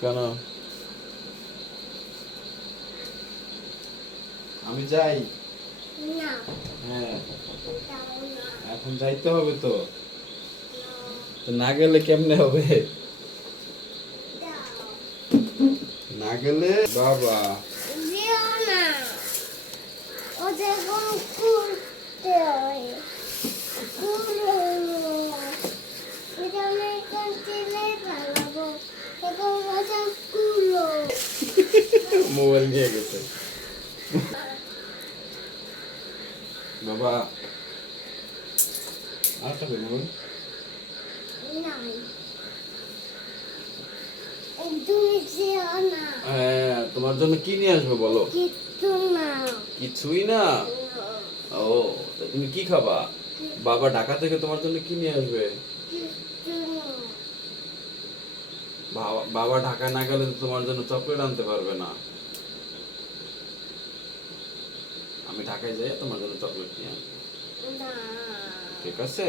কেন? আমি যাই? হ্যাঁ, এখন যাইতে হবে তো। না গেলে কেমনে হবে? না গেলে বাবা মোবাইল নিয়ে গেছে বাবা। আরেকটা কই মোবাইল? হ্যাঁ, তোমার জন্য কি নিয়ে আসবো বলো? কিছুই না। ও, তা তুমি কি খাবা? বাবা ঢাকা থেকে তোমার জন্য কি নিয়ে আসবে? বাবা ঢাকা না গেলে তো তোমার জন্য চকলেট আনতে পারবে না। আমি ঢাকায় যাই তোমার জন্য চকলেট নিয়ে আসবো। ঠিক আছে?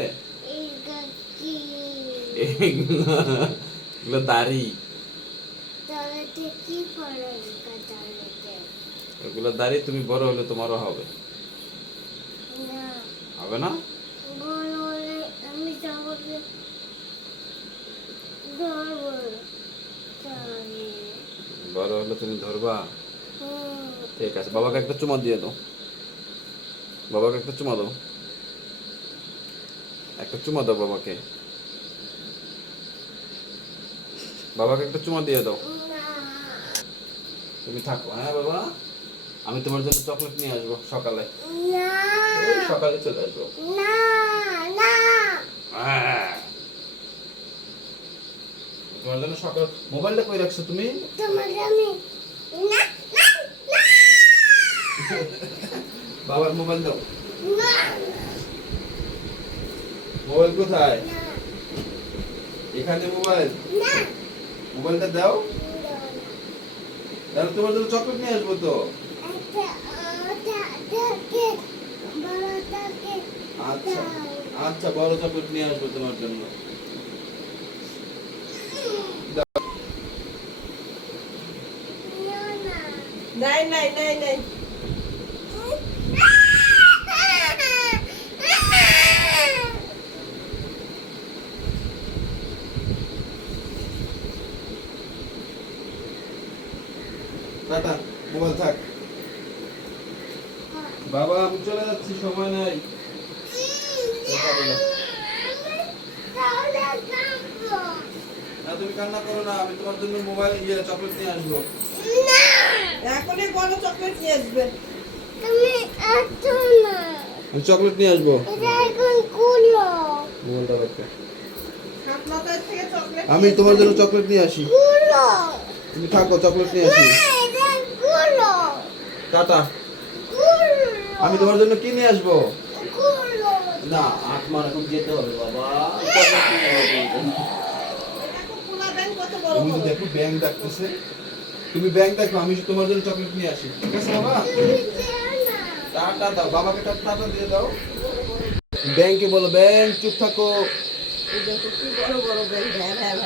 এগুলো দাড়ি। এগুলো দাড়ি, তুমি বড় হলে তোমারও হবে। হবে না? বড় হলে তুমি ধরবা? ঠিক আছে, বাবাকে একটা চুমা দিয়ে দাও। বাবাকে একটা চুমা দাও। একটা চুমা দাও বাবাকে। বাবাকে একটা চুমা দিয়ে দাও। তুমি থাকো, হ্যাঁ বাবা। আমি তোমার জন্য চকলেট নিয়ে আসবো সকালে। সকালে চলে আসবো। হ্যাঁ। তোমার জন্য সকাল। মোবাইলটা কই রাখছো তুমি? বাবার মোবাইল দাও। মোবাইল কোথায়? এখানে মোবাইল। মোবাইলটা দাও। তাহলে তোমার জন্য চকলেট নিয়ে আসবো তো। আচ্ছা আচ্ছা, বড় চকলেট নিয়ে আসবো তোমার জন্য। নাই নাই নাই নাই টাটা, মোবাইল থাক। বাবা আমি চলে যাচ্ছি, সময় নাই। না তুমি কান্না করো না, আমি তোমার জন্য মোবাইল চকলেট নিয়ে আসবো। এখনই বড় চকলেট নিয়ে আসবে। আমি চকলেট নিয়ে আসবো। মোবাইলটা রাখো। আমি তোমার জন্য চকলেট নিয়ে আসি। তুমি থাকো, চকলেট নিয়ে আসি। টাটা। আমি তোমার জন্য কি নিয়ে আসবো? না, আত্মার এখন যেতে হবে বাবা। তুমি তো দেখো ব্যাংক ডাকতেছে। তুমি ব্যাংক দেখো, আমি তোমার জন্য চকলেট নিয়ে আসি। ঠিক আছে বাবা? টাটা দাও বাবাকে, টাটা দিয়ে দাও। ব্যাংকে বলো, ব্যাংক চুপ থাকো। বড় বড় ব্যাগ।